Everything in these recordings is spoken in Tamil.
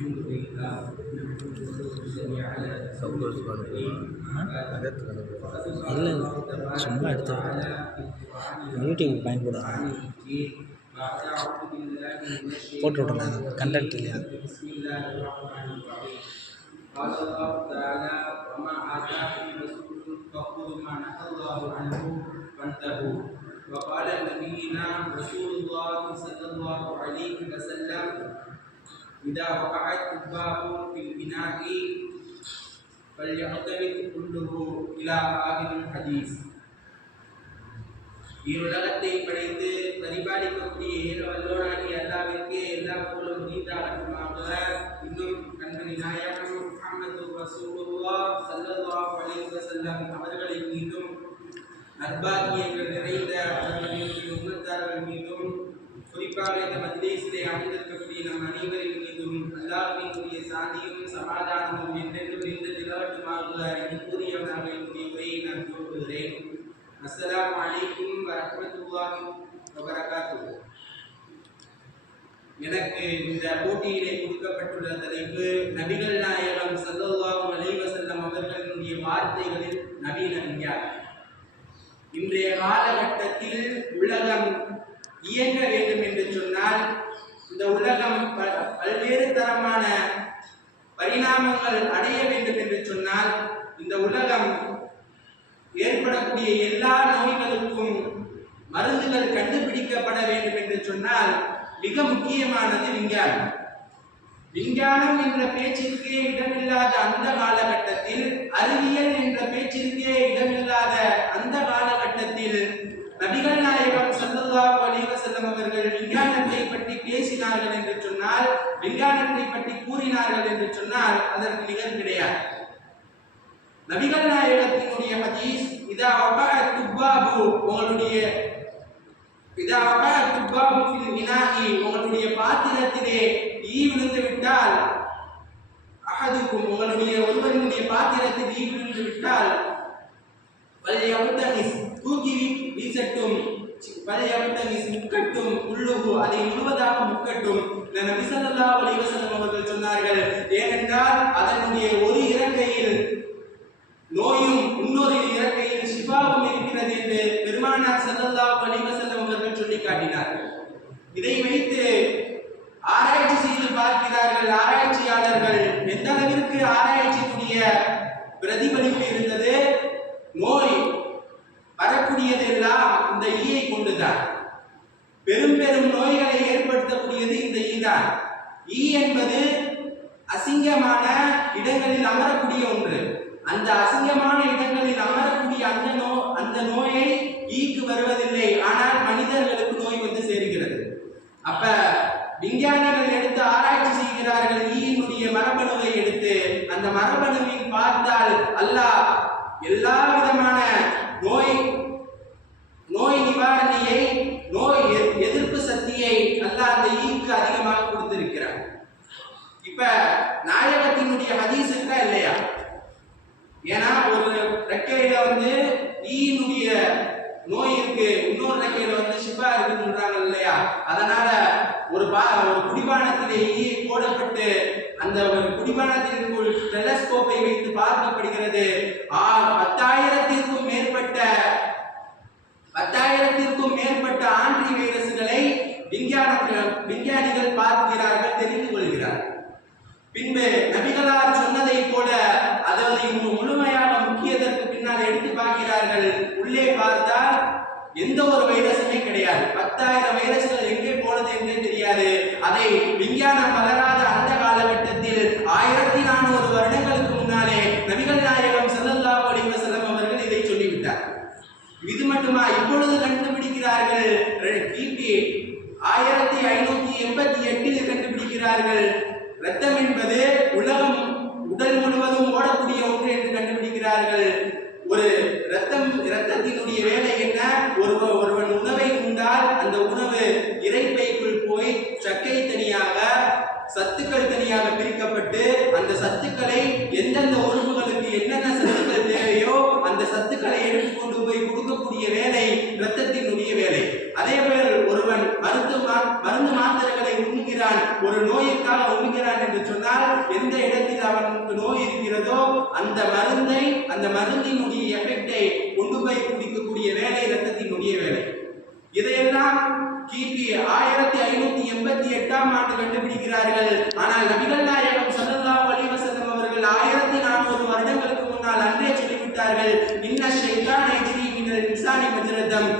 இல்லை சும்மா எடுத்து யூடியூப் பயன்படுறாங்க போட்டு விடலாம் கண்டென்ட் இல்லையா. قال الله تعالى وما آتاكم رسول فخذوا ما نهى الله عنه فانتهوا وقال نبينا رسول الله صلى الله عليه وسلم إذا وقعت الباب في البناء فليعتمد كله إلى آخر الحديث. உலகத்தை படைத்து பரிபாலிக்கக்கூடிய ஏகவல்லோனாகிய அல்லாஹ்விற்கே எல்லா புகழும் உரித்தாகட்டுமாக. இன்னும் கண்மணி நாயகம் முஹம்மது ரசூலுல்லாஹ் ஸல்லல்லாஹு அலைஹி வஸல்லம் அவர்களின் மீதும் நற்பாக்கியங்கள் நிறைந்த அவர்களின் உம்மத்தார்கள் மீதும் குறிப்பாக இந்த மஜ்லிஸிலே அமர்ந்திருக்கக்கூடிய நம் அனைவரின் மீதும் அல்லாஹ்வினுடைய சாந்தியும் சமாதானமும் என்றென்றும் இருந்து நிலவட்டுமாக என்று கூறியவனாக என்னுடைய உரையை நான் துவக்குகிறேன். அஸ்ஸலாமு அலைக்கும் வரஹ்மத்துல்லாஹி வபரகாத்துஹு. எனக்கு இந்த போட்டியிலே கொடுக்கப்பட்டுள்ள தலைப்பு நபிகள் நாயகம் ஸல்லல்லாஹு அலைஹி வஸல்லம் அவர்களுடைய வார்த்தைகளில் நவீன விஞ்ஞானம். இன்றைய காலகட்டத்தில் உலகம் இயங்க வேண்டும் என்று சொன்னால், இந்த உலகம் பல்வேறு தரமான பரிணாமங்கள் அடைய வேண்டும் என்று சொன்னால், இந்த உலகம் ஏற்படக்கூடிய எல்லா நோய்களுக்கும் மருந்துகள் கண்டுபிடிக்கப்பட வேண்டும் என்று சொன்னால் மிக முக்கியமானது விஞ்ஞானம். விஞ்ஞானம் என்ற பேச்சிற்கே இடமில்லாத அந்த காலகட்டத்தில், அறிவியல் என்ற பேச்சிற்கே இடமில்லாத அந்த காலகட்டத்தில் நபிகள் நாயகம் ஸல்லல்லாஹு அலைஹி வஸல்லம் அவர்கள் விஞ்ஞானத்தை பற்றி பேசினார்கள் என்று சொன்னால், விஞ்ஞானத்தை பற்றி கூறினார்கள் என்று சொன்னால் அதற்கு நிகர் கிடையாது. நபிகள் நாயகத்தினுடைய ஹதீஸ் இதா வகஅத் துப்பாபு, உங்களுடைய இதா வகஅத் துப்பாபு ஃபில் இனாஇ, உங்களுடைய பாத்திரத்திலே ஈ விழுந்து விட்டால், அஹதுக்கும் உங்களுடைய ஒருவனுடைய பாத்திரத்தில் ஈ விழுந்து விட்டால், வல்யவுதனிஸ் தூக்கி வீசட்டும், வல்யவுதனிஸ் முக்கட்டும், உள்ளுகு அதை முழுவதாக முக்கட்டும். நபி ஸல்லல்லாஹு அலைஹி வஸல்லம் அவர்கள் சொன்னார்கள், ஏனென்றால் அதனுடைய ஒரு இறக்கையில் நோயும் இன்னொரு இறக்கையில் ஷிஃபாவும் இருக்கிறது என்று பெருமானார் ஸல்லல்லாஹு அலைஹி வஸல்லம் அவர்கள் சொல்லி காட்டினார்கள். இதை வைத்து ஆராய்ச்சி செய்து பார்க்கிறார்கள் ஆராய்ச்சியாளர்கள். எந்த அளவிற்கு ஆராய்ச்சிக்குரிய பிரதிபலிப்பு இருந்தது? நோய் வரக்கூடியது எல்லாம் இந்த ஈயை கொண்டுதான். பெரும் பெரும் நோய்களை ஏற்படுத்தக்கூடியது இந்த ஈ தான். ஈ என்பது அசிங்கமான இடங்களில் அமரக்கூடிய ஒன்று. அந்த அசிங்கமான இடங்களில் அமரக்கூடிய அந்த நோயை ஈக்கு வருவதில்லை, ஆனால் மனிதர்களுக்கு நோய் வந்து சேருகிறது. அப்ப விஞ்ஞானிகள் எடுத்து ஆராய்ச்சி செய்கிறார்கள். ஈயினுடைய மரபணுவை எடுத்து அந்த மரபணுவில் பார்த்தால் அல்லாஹ் எல்லா விதமான நோய் நிவாரணியை, நோய் எதிர்ப்பு சக்தியை அல்லாஹ் அந்த ஈக்கு அதிகமாக கொடுத்திருக்கிறார். இப்ப நாயகத்தினுடைய ஹதீஸ் இருக்கா இல்லையா? ஏன்னா ஒரு ரெக்கையில ஈயினுடைய நோய் இருக்கு, இன்னொரு ரெக்கையில ஷிஃபா இருக்குன்னு சொல்றாங்க இல்லையா? அதனால ஒரு குடிபானத்திலே ஈ போடப்பட்டு அந்த ஒரு குடிபானத்திற்குள் டெலஸ்கோப்பை வைத்து பார்க்கப்படுகிறது. 10,000த்திற்கும் மேற்பட்ட ஆன்டி வைரஸ்களை விஞ்ஞானிகள் பார்க்கிறார்கள், தெரிந்து கொள்கிறார்கள். பின்பு நபிகளார் சொன்னதை போல அதை முழுமையாக முக்கியதற்கு பின்னால் எடுத்து பார்க்கிறார்கள். உள்ளே பார்த்தால் எந்த ஒரு வைரஸுமே கிடையாது. 10,000 வைரஸ்கள் எங்கே போனது என்றே தெரியாது. அதை விஞ்ஞானம் வளராத அந்த காலகட்டத்தில் 1400 வருடங்களுக்கு முன்னாலே நபிகள் நாயகம் ஸல்லல்லாஹு அலைஹி வஸல்லம் அவர்கள் இதை சொல்லிவிட்டார். இது மட்டுமா, இப்பொழுது கண்டுபிடிக்கிறார்கள். கிபி 1588 கண்டுபிடிக்கிறார்கள். இரத்தம் என்பது உடல் முழுவதும் ஓடக்கூடிய ஒன்று என்று கண்டுபிடிக்கிறார்கள். ஒரு இரத்தத்தினுடைய வேலை என்ன? ஒருவன் உணவை உண்டால் அந்த உணவு இரைப்பைக்குள் போய் சக்கை தனியாக, சத்துக்கள் தனியாக பிரிக்கப்பட்டு அந்த சத்துக்களை எந்தெந்த உறுப்புகளுக்கு என்னென்ன சத்துக்கள் தேவையோ அந்த சத்துக்களை எடுத்துக்கொண்டு போய் கொடுக்கக்கூடிய வேலை இரத்தத்தினுடைய வேலை. அதே போல் ஒருவன் மருந்து மாத்திரைகளை உண்ணுகிற உமிழ்கிறான், ஒரு நோய்க்காக உமிழ்கிறான் என்று சொன்னால் எந்த இடத்தில் அவனுக்கு நோய் இருக்கிறதோ அந்த மருந்தினுடைய எஃபெக்டை கொண்டு போய் குடிக்கக்கூடிய வேலை இரத்தத்தினுடைய வேலை. இதையெல்லாம் கிபி 1588ஆம் ஆண்டு கண்டுபிடிக்கிறார்கள். ஆனால் நபிகள் நாயகம் ஸல்லல்லாஹு அலைஹி வஸல்லம் அவர்கள் 1400 வருடங்களுக்கு முன்னால் அன்றே சொல்லிவிட்டார்கள், இன்ன ஷைத்தான யஜ்ரி மினல் இன்சானி மஜ்ரதம்,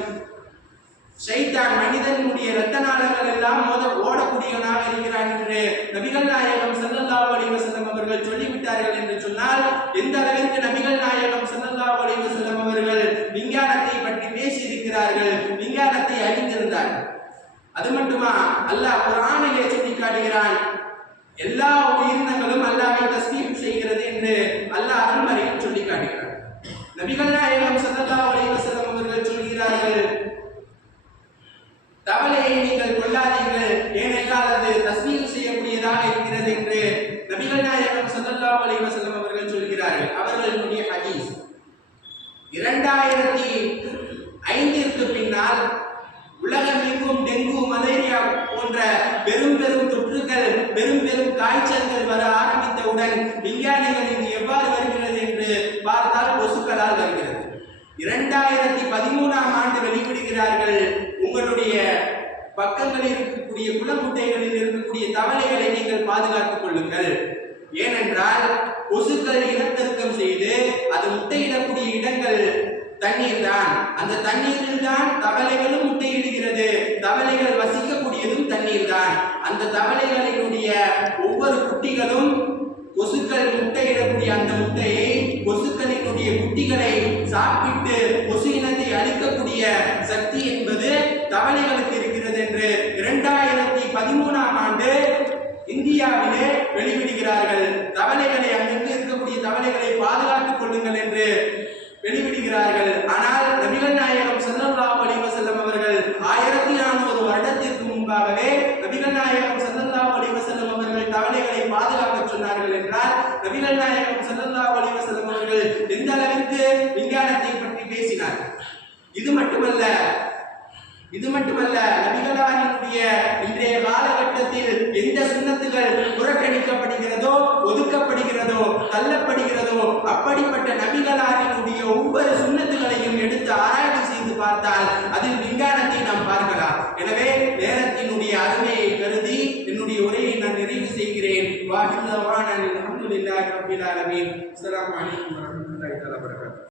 ஷைத்தான் மனிதனுடைய இரத்த நாளங்கள் எல்லாம் ஓடக்கூடியவனாக இருக்கிறான் என்று நபிகள் நாயகம் ஸல்லல்லாஹு அலைஹி வஸல்லம் அவர்கள் சொல்லிவிட்டார்கள் என்று சொன்னால் எந்த அளவிற்கு நபிகள் நாயகம் ஸல்லல்லாஹு அலைஹி வஸல்லம் அவர்கள் விஞ்ஞானத்தை பற்றி பேசி இருக்கிறார்கள், விஞ்ஞானத்தை அறிந்திருந்தார்கள். அது மட்டுமா, அல்லாஹ் குர்ஆனிலே சொல்லி காட்டுகிறான், எல்லா உயிரினங்களும் அல்லாஹ்வை தஸ்பீஹ் செய்கிறது என்று அல்லாஹ் அருள்மறையில் சொல்லி காட்டுகிறார். நபிகள் நாயகம் ஸல்லல்லாஹு அலைஹி வஸல்லம் அவர்கள் சொல்கிறார்கள், தவளையை நீங்கள் கொள்ளாதீர்கள், ஏனென்றால் அது தஸ்பீஹ் செய்யக்கூடியதாக இருக்கிறது என்று நபிகள் நாயகம் ஸல்லல்லாஹு அலைஹி வஸல்லம் அவர்கள் சொல்கிறார்கள். அவர்களுடைய ஹதீஸ் 2005ற்கு பின்னால் உலகமெங்கும் டெங்கு, மலேரியா போன்ற பெரும் தொற்றுகள், பெரும் காய்ச்சல்கள் வர ஆரம்பித்தவுடன் விஞ்ஞானிகள் இது எவ்வாறு வருகிறது என்று பார்த்தால் கொசுக்களால் வருகிறது. 2013ஆம் ஆண்டு வெளியிடுகிறார்கள், உங்களுடைய பக்கங்களில் இருக்கக்கூடிய குளமுட்டைகளில் இருக்கக்கூடிய தவளைகளை நீங்கள் பாதுகாத்துக் கொள்ளுங்கள். ஏனென்றால் கொசுக்கள் இனப்பெருக்கம் செய்து அது முட்டையிடக்கூடிய இடங்கள் தண்ணீர் தான், அந்த தண்ணீரில் தான் தவளைகளும் முட்டையிடுகிறது, தவளைகள் வசிக்கக்கூடியதும் தண்ணீர் தான். அந்த தவளைகளினுடைய ஒவ்வொரு குட்டிகளும் கொசுக்கள் முட்டையிடக்கூடிய அந்த முட்டையை, கொசுக்களினுடைய குட்டிகளை சாப்பிட்டு கொசு இனத்தை அழிக்கக்கூடிய சக்தி என்பது தவளைகளுக்கு இருக்கிறது என்று 2013ஆம் ஆண்டு இந்தியாவிலே வெளிவிடுகிறார்கள். தவளைகளை, அங்கிருந்து இருக்கக்கூடிய தவளைகளை பாதுகாத்துக் கொள்ளுங்கள் என்று வெளிவிடுகிறார்கள். ஆனால் நபிகள் நாயகம் ஸல்லல்லாஹு அலைஹி வஸல்லம் அவர்கள் 1400 வருடத்திற்கு முன்பாகவே நபிகள் நாயகம் ஸல்லல்லாஹு அலைஹி வஸல்லம் அவர்கள் தவளைகளை பாதுகாக்க சொன்னார்கள் என்றால் நபிகள் நாயகம் ஸல்லல்லாஹு அலைஹி வஸல்லம் அவர்கள் எந்த அளவிற்கு விஞ்ஞானத்தை பற்றி பேசினார்கள். இது மட்டுமல்ல நபிகளாரினுடைய இன்றைய காலகட்டத்தில் எந்த சுன்னத்துகள் புறக்கணிக்கப்படுகிறதோ, ஒதுக்கப்படுகிறதோ, தள்ளப்படுகிறதோ, அப்படிப்பட்ட நபிகளாரினுடைய ஒவ்வொரு சுன்னத்துகளையும் எடுத்து ஆராய்ச்சி செய்து பார்த்தால் அதில் விஞ்ஞானத்தை நாம் பார்க்கலாம். எனவே நேரத்தினுடைய அருமையை கருதி என்னுடைய உரையை நான் நிறைவு செய்கிறேன். வாஹித் தவானா அல்ஹம்துலில்லாஹி ரப்பில் ஆலமீன். அஸ்ஸலாமு அலைக்கும் வரஹ்மத்துல்லாஹி வபரகாத்துஹு.